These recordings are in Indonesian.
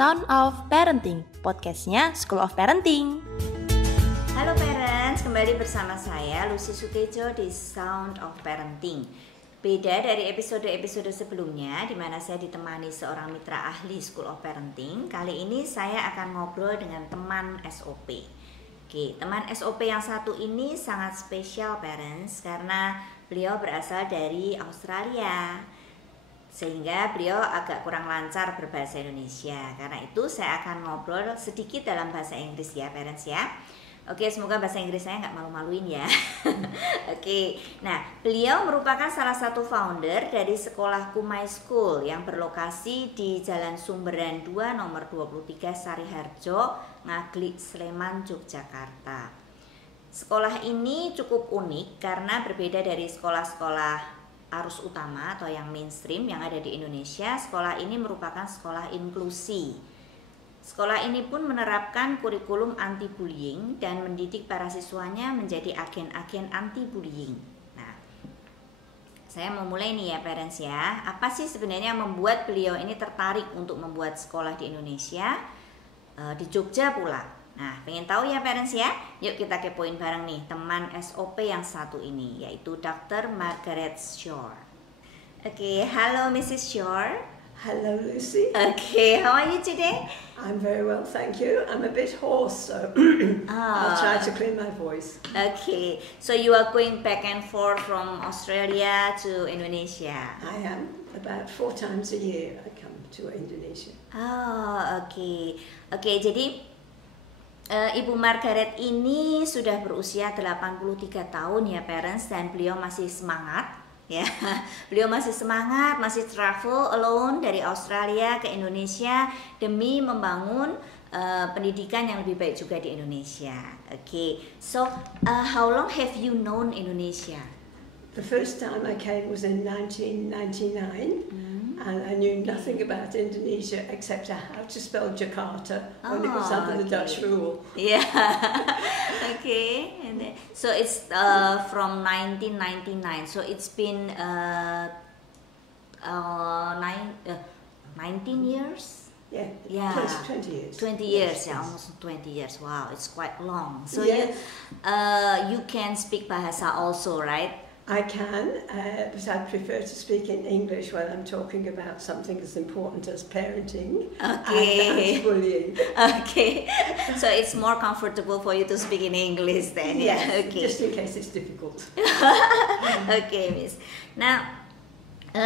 Sound of Parenting, podcastnya School of Parenting. Halo parents, kembali bersama saya Lucy Sutejo di Sound of Parenting. Beda dari episode-episode sebelumnya di mana saya ditemani seorang mitra ahli School of Parenting, kali ini saya akan ngobrol dengan teman SOP. Oke, teman SOP yang satu ini sangat spesial parents karena beliau berasal dari Australia. Sehingga beliau agak kurang lancar berbahasa Indonesia. Karena itu saya akan ngobrol sedikit dalam bahasa Inggris ya parents ya. Oke, semoga bahasa Inggris saya nggak malu-maluin ya. Oke, nah beliau merupakan salah satu founder dari sekolah Kumai School yang berlokasi di Jalan Sumberan 2 nomor 23 Sariharjo, Ngaglik, Sleman, Yogyakarta. Sekolah ini cukup unik karena berbeda dari sekolah-sekolah arus utama atau yang mainstream yang ada di Indonesia. Sekolah ini merupakan sekolah inklusi. Sekolah ini pun menerapkan kurikulum anti-bullying dan mendidik para siswanya menjadi agen-agen anti-bullying. Nah, saya mau mulai nih ya parents ya. Apa sih sebenarnya yang membuat beliau ini tertarik untuk membuat sekolah di Indonesia, di Jogja pula? Nah, pengen tahu ya parents ya? Yuk kita kepoin bareng nih teman SOP yang satu ini, yaitu Dr. Margaret Shore. Oke, halo Mrs. Shore. Hello, Lucy. Okay, how are you today? I'm very well, thank you. I'm a bit hoarse, so I'll try to clear my voice. Okay, so you are going back and forth from Australia to Indonesia? I am. About 4 times a year I come to Indonesia. Oh, okay. Okay, jadi Ibu Margaret ini sudah berusia 83 tahun ya parents, dan beliau masih semangat ya. Beliau masih semangat, masih travel alone dari Australia ke Indonesia demi membangun pendidikan yang lebih baik juga di Indonesia. Okay, so how long have you known Indonesia? The first time I came was in 1999. And I knew nothing about Indonesia except how to spell Jakarta when it was under the Dutch rule. Yeah. Okay. And then, so it's from 1999. So it's been 19 years. Yeah. Yeah. 20 years. 20 years, yeah, almost 20 years. Wow, it's quite long. So yes. you can speak Bahasa also, right? I can, but I prefer to speak in English when I'm talking about something as important as parenting and bullying. Okay, so it's more comfortable for you to speak in English then. Yes, yeah. Okay. Just in case it's difficult. Okay, Miss. Now,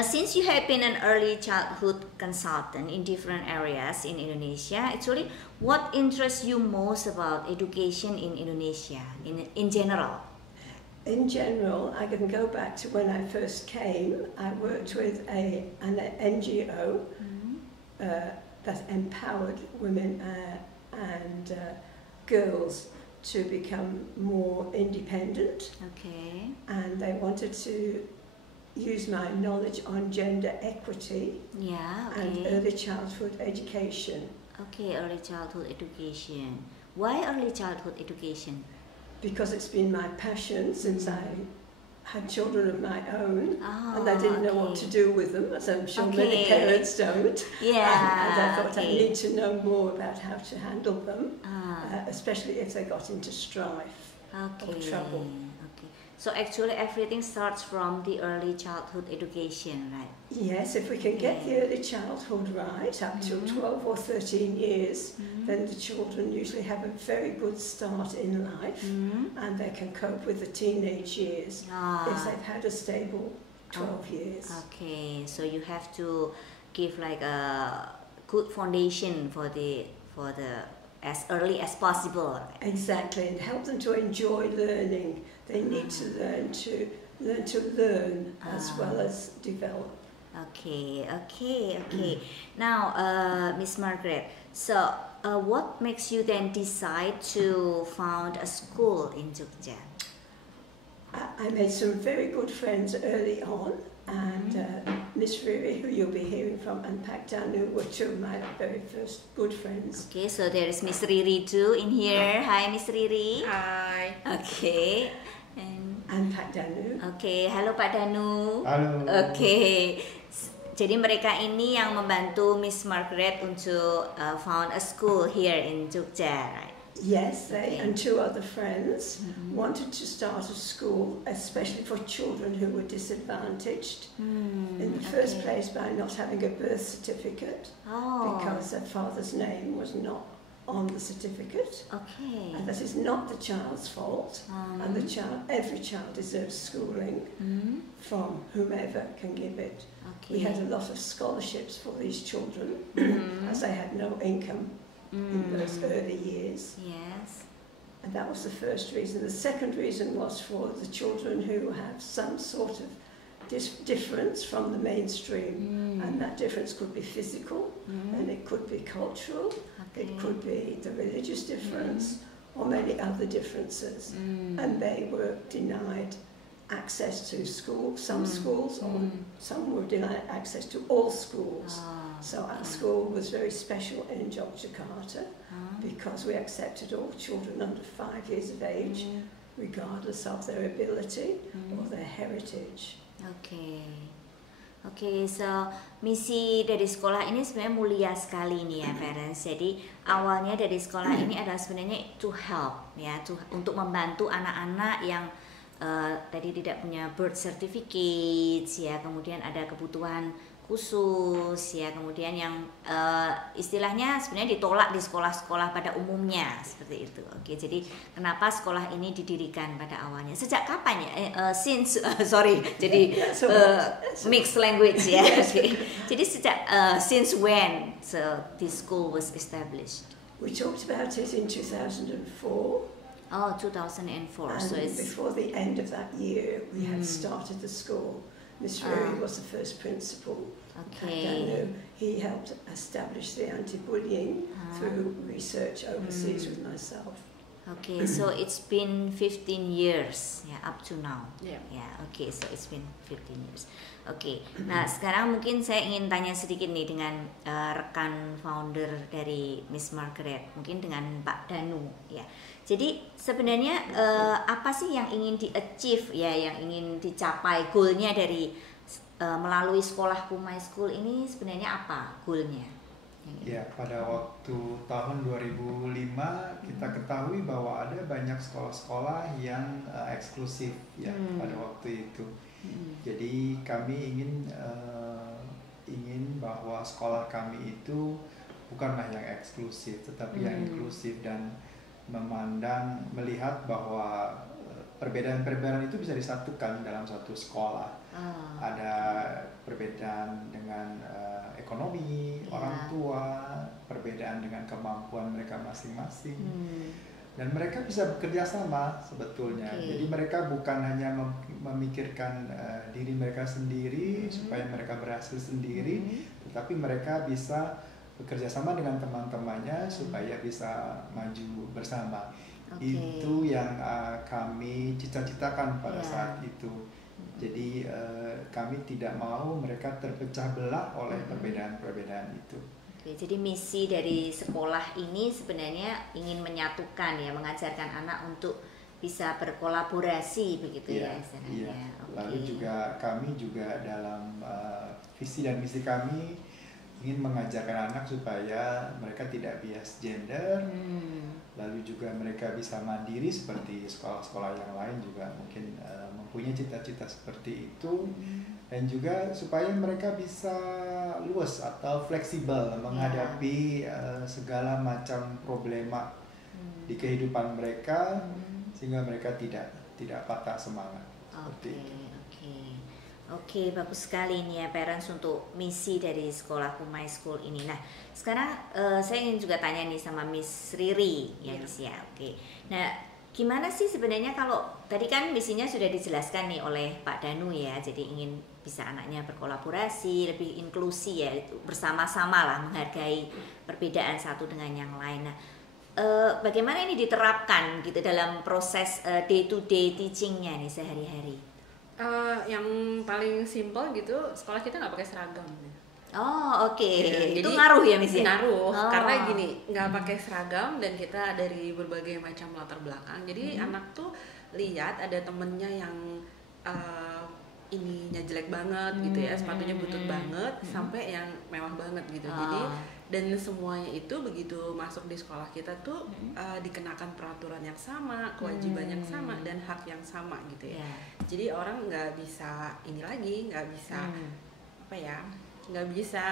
since you have been an early childhood consultant in different areas in Indonesia, actually, what interests you most about education in Indonesia in general? In general, I can go back to when I first came. I worked with an NGO that empowered women and girls to become more independent. Okay. And they wanted to use my knowledge on gender equity and early childhood education. Okay, early childhood education. Why early childhood education? Because it's been my passion since I had children of my own, and I didn't know what to do with them, as I'm sure many parents don't. Yeah. And I thought I need to know more about how to handle them, especially if they got into strife or trouble. Okay. So actually everything starts from the early childhood education, right? Yes, if we can get the early childhood right, up to 12 or 13 years, then the children usually have a very good start in life, and they can cope with the teenage years if they've had a stable 12 years. Okay, so you have to give like a good foundation for the as early as possible. Exactly, and help them to enjoy learning. They need to learn to learn as well as develop. Okay. Now, Miss Margaret, so what makes you then decide to found a school in Jogja? I made some very good friends early on, and Miss Riri, who you'll be hearing from, and Pak Danu were two of my very first good friends. Okay, so there is Miss Riri too in here. Hi, Miss Riri. Hi. Okay. And Pak Danu. Okay, hello Pak Danu. Halo. Okay. jadi mereka ini yang membantu Miss Margaret untuk found a school here in Jogja, right? Yes, they Okay. and two other friends wanted to start a school, especially for children who were disadvantaged. In the first place, by not having a birth certificate, Oh, because their father's name was not on the certificate. okay. And that is not the child's fault. And every child deserves schooling from whomever can give it. Okay. We had a lot of scholarships for these children, as they had no income in those early years. Yes. And that was the first reason. The second reason was for the children who have some sort of difference from the mainstream. And that difference could be physical, and it could be cultural, it could be the religious difference, or many other differences. And they were denied access to school, some schools, or some were denied access to all schools. So our school was very special in Yogyakarta because we accepted all children under 5 years of age, regardless of their ability or their heritage. Oke, so misi dari sekolah ini sebenarnya mulia sekali nih ya parents. Jadi awalnya dari sekolah ini adalah sebenarnya to help ya, untuk membantu anak-anak yang tadi tidak punya birth certificate ya, kemudian ada kebutuhan khusus ya, kemudian yang istilahnya sebenarnya ditolak di sekolah-sekolah pada umumnya seperti itu. Oke, jadi kenapa sekolah ini didirikan pada awalnya? Sejak kapan ya? Jadi mixed language ya. Okay. Jadi sejak since when this school was established? We talked about it in 2004. Oh, 2004. And So it's before the end of that year, we had started the school. Miss Ruri was the first principal. okay. He helped establish the anti-bullying through research overseas with myself. Okay, so it's been 15 years ya, up to now. Yeah. Ya, okay, so it's been 15 years. Oke, nah sekarang mungkin saya ingin tanya sedikit nih dengan rekan founder dari Miss Margaret, mungkin dengan Pak Danu ya. Jadi sebenarnya apa sih yang ingin di-achieve ya, yang ingin dicapai, goalnya dari melalui sekolah Kumai School ini sebenarnya apa goalnya? Ya, pada waktu tahun 2005 kita ketahui bahwa ada banyak sekolah-sekolah yang eksklusif ya pada waktu itu. Jadi kami ingin bahwa sekolah kami itu bukanlah yang eksklusif, tetapi yang inklusif dan melihat bahwa perbedaan-perbedaan itu bisa disatukan dalam satu sekolah. Ada perbedaan dengan ekonomi, orang tua, perbedaan dengan kemampuan mereka masing-masing, dan mereka bisa bekerja sama sebetulnya. Jadi mereka bukan hanya memikirkan diri mereka sendiri supaya mereka berhasil sendiri, tetapi mereka bisa bekerja sama dengan teman-temannya supaya bisa maju bersama. Itu yang kami cita-citakan pada saat itu. Jadi kami tidak mau mereka terpecah belah oleh perbedaan-perbedaan itu. Oke, jadi misi dari sekolah ini sebenarnya ingin menyatukan ya, mengajarkan anak untuk bisa berkolaborasi begitu ya istilahnya. Iya. Lalu juga kami juga dalam visi dan misi kami ingin mengajarkan anak supaya mereka tidak bias gender, lalu juga mereka bisa mandiri seperti sekolah-sekolah yang lain juga mungkin mempunyai cita-cita seperti itu, dan juga supaya mereka bisa luas atau fleksibel menghadapi segala macam problema di kehidupan mereka, sehingga mereka tidak patah semangat seperti itu. Oke, bagus sekali nih ya parents untuk misi dari sekolah Kumai School ini. Nah, sekarang saya ingin juga tanya nih sama Miss Riri ya Miss ya. Oke. Nah, gimana sih sebenarnya kalau tadi kan misinya sudah dijelaskan nih oleh Pak Danu ya. Jadi ingin bisa anaknya berkolaborasi, lebih inklusi ya, bersama-sama lah menghargai perbedaan satu dengan yang lain. Nah, bagaimana ini diterapkan gitu dalam proses day to day teachingnya nih sehari-hari? Yang paling simpel gitu, sekolah kita nggak pakai seragam. Oh oke, Ya, itu jadi ngaruh ya Miss ya? Ngaruh, karena gini, nggak pakai seragam dan kita dari berbagai macam latar belakang. Jadi anak tuh lihat ada temennya yang ininya jelek banget gitu ya, sepatunya butut banget sampai yang mewah banget gitu. Jadi dan semuanya itu begitu masuk di sekolah kita tuh dikenakan peraturan yang sama, kewajiban yang sama dan hak yang sama gitu ya. Jadi orang nggak bisa ini lagi, nggak bisa apa ya, nggak bisa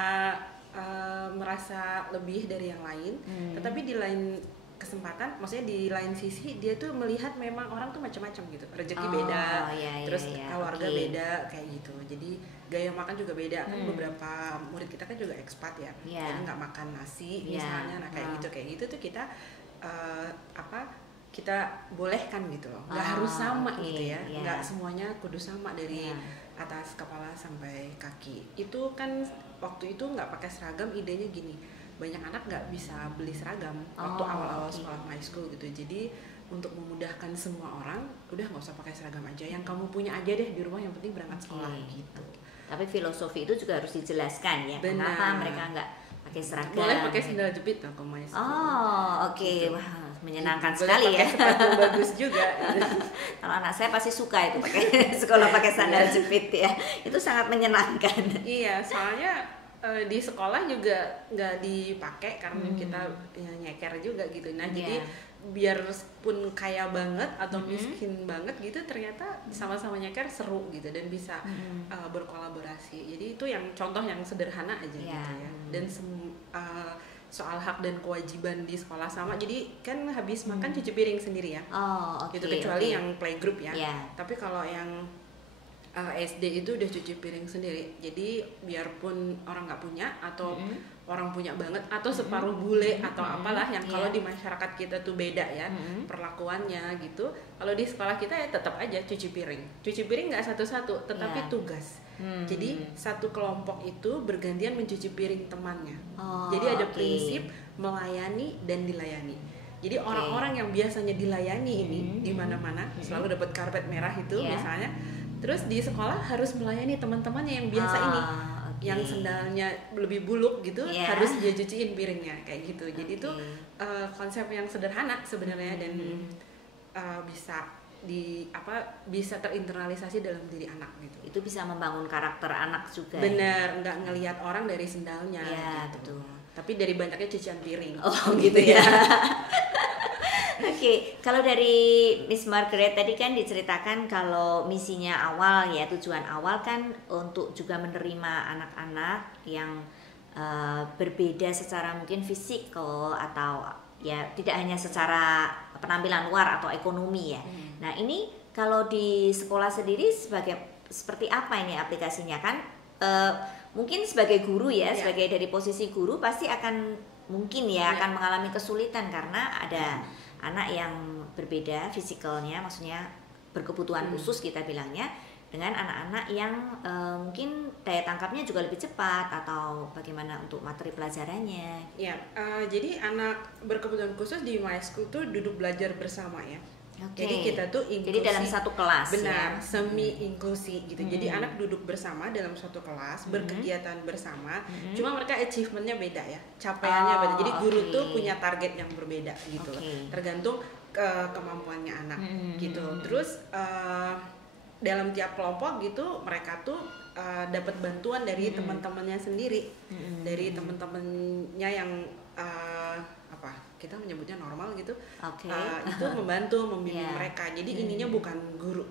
merasa lebih dari yang lain. Tetapi di lain kesempatan, maksudnya di lain sisi dia tuh melihat memang orang tuh macam-macam gitu, rezeki beda, terus keluarga beda kayak gitu. Jadi gaya makan juga beda kan, beberapa murid kita kan juga ekspat ya, jadi nggak makan nasi misalnya, nah kayak gitu tuh kita kita bolehkan gitu loh, nggak harus sama gitu ya, nggak semuanya kudu sama dari atas kepala sampai kaki. Itu kan waktu itu nggak pakai seragam, idenya gini, banyak anak nggak bisa beli seragam waktu awal-awal sekolah high school gitu. Jadi untuk memudahkan semua orang, udah nggak usah pakai seragam aja, yang kamu punya aja deh di rumah, yang penting berangkat sekolah gitu. Tapi filosofi itu juga harus dijelaskan ya. Benar. Kenapa mereka nggak pakai seragam? Boleh pakai sandal jepit lah ke high school. Gitu. Wah, menyenangkan Boleh sekali ya. sepatu bagus juga. Kalau anak saya pasti suka itu pakai sekolah pakai sandal jepit ya. Itu sangat menyenangkan. Iya, soalnya di sekolah juga nggak dipakai karena kita ya, nyeker juga gitu. Nah jadi biar pun kaya banget atau miskin banget gitu, ternyata sama-sama nyeker seru gitu dan bisa berkolaborasi. Jadi itu yang contoh yang sederhana aja gitu ya. Dan soal hak dan kewajiban di sekolah sama. Jadi kan habis makan cuci piring sendiri ya. Gitu, kecuali yang playgroup ya. Tapi kalau yang SD itu udah cuci piring sendiri. Jadi biarpun orang nggak punya atau orang punya banget atau separuh bule atau apalah yang kalau di masyarakat kita tuh beda ya perlakuannya gitu. Kalau di sekolah kita ya tetap aja cuci piring. Cuci piring nggak satu-satu, tetapi tugas. Jadi satu kelompok itu bergantian mencuci piring temannya. Jadi ada prinsip melayani dan dilayani. Jadi orang-orang yang biasanya dilayani ini di mana-mana selalu dapat karpet merah itu misalnya. Terus di sekolah harus melayani teman-temannya yang biasa ini, yang sendalnya lebih buluk gitu, harus dia cuciin piringnya kayak gitu. Jadi itu konsep yang sederhana sebenarnya dan bisa terinternalisasi dalam diri anak gitu. Itu bisa membangun karakter anak juga. Bener, nggak ngelihat orang dari sendalnya. Gitu. Tapi dari banyaknya cucian piring. Gitu ya. Oke, kalau dari Miss Margaret tadi kan diceritakan kalau misinya awal ya, tujuan awal kan untuk juga menerima anak-anak yang berbeda secara mungkin fisikal atau ya tidak hanya secara penampilan luar atau ekonomi ya. Nah ini kalau di sekolah sendiri seperti apa ini aplikasinya kan? Mungkin sebagai guru ya, sebagai dari posisi guru pasti akan mungkin akan mengalami kesulitan karena ada anak yang berbeda fisikalnya, maksudnya berkebutuhan khusus kita bilangnya, dengan anak-anak yang mungkin daya tangkapnya juga lebih cepat atau bagaimana untuk materi pelajarannya. Jadi anak berkebutuhan khusus di my school tuh duduk belajar bersama ya. Jadi kita tuh inklusi. Jadi dalam satu kelas. Benar, semi inklusi gitu. Jadi anak duduk bersama dalam suatu kelas, berkegiatan bersama. Cuma mereka achievementnya beda ya, capaiannya beda. Jadi guru tuh punya target yang berbeda gitu. Tergantung kemampuannya anak gitu. Terus dalam tiap kelompok gitu mereka tuh dapat bantuan dari teman-temannya sendiri, dari teman-temannya yang kita menyebutnya normal gitu, itu membantu membimbing mereka. Jadi ininya bukan guru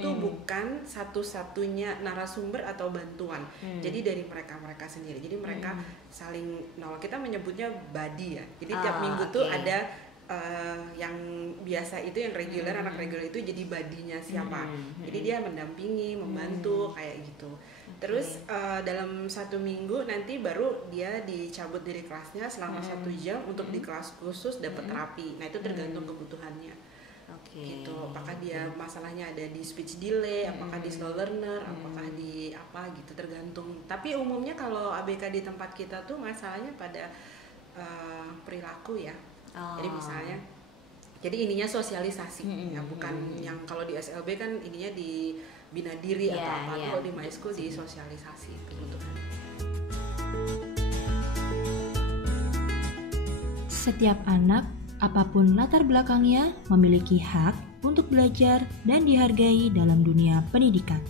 tuh bukan satu-satunya narasumber atau bantuan. Jadi dari mereka sendiri. Jadi mereka saling kita menyebutnya buddy ya. Jadi tiap minggu tuh ada yang biasa itu yang reguler, anak reguler itu jadi buddy-nya siapa. Jadi dia mendampingi, membantu kayak gitu. Terus dalam 1 minggu nanti baru dia dicabut dari kelasnya selama 1 jam untuk di kelas khusus dapat terapi. Nah itu tergantung kebutuhannya. Gitu. Apakah dia masalahnya ada di speech delay, apakah di slow learner, apakah di apa gitu, tergantung. Tapi umumnya kalau ABK di tempat kita tuh masalahnya pada perilaku ya. Jadi misalnya, jadi ininya sosialisasi ya, bukan yang kalau di SLB kan ininya di bina diri atau apa. Kalau di my school di sosialisasi kebutuhan. Setiap anak, apapun latar belakangnya, memiliki hak untuk belajar dan dihargai dalam dunia pendidikan.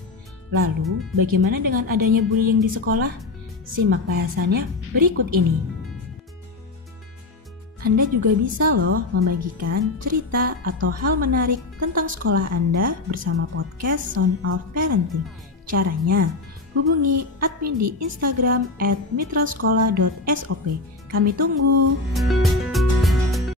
Lalu, bagaimana dengan adanya bullying di sekolah? Simak bahasannya berikut ini. Anda juga bisa loh membagikan cerita atau hal menarik tentang sekolah Anda bersama podcast Sound of Parenting. Caranya, hubungi admin di Instagram @mitrasekolah.sop. Kami tunggu.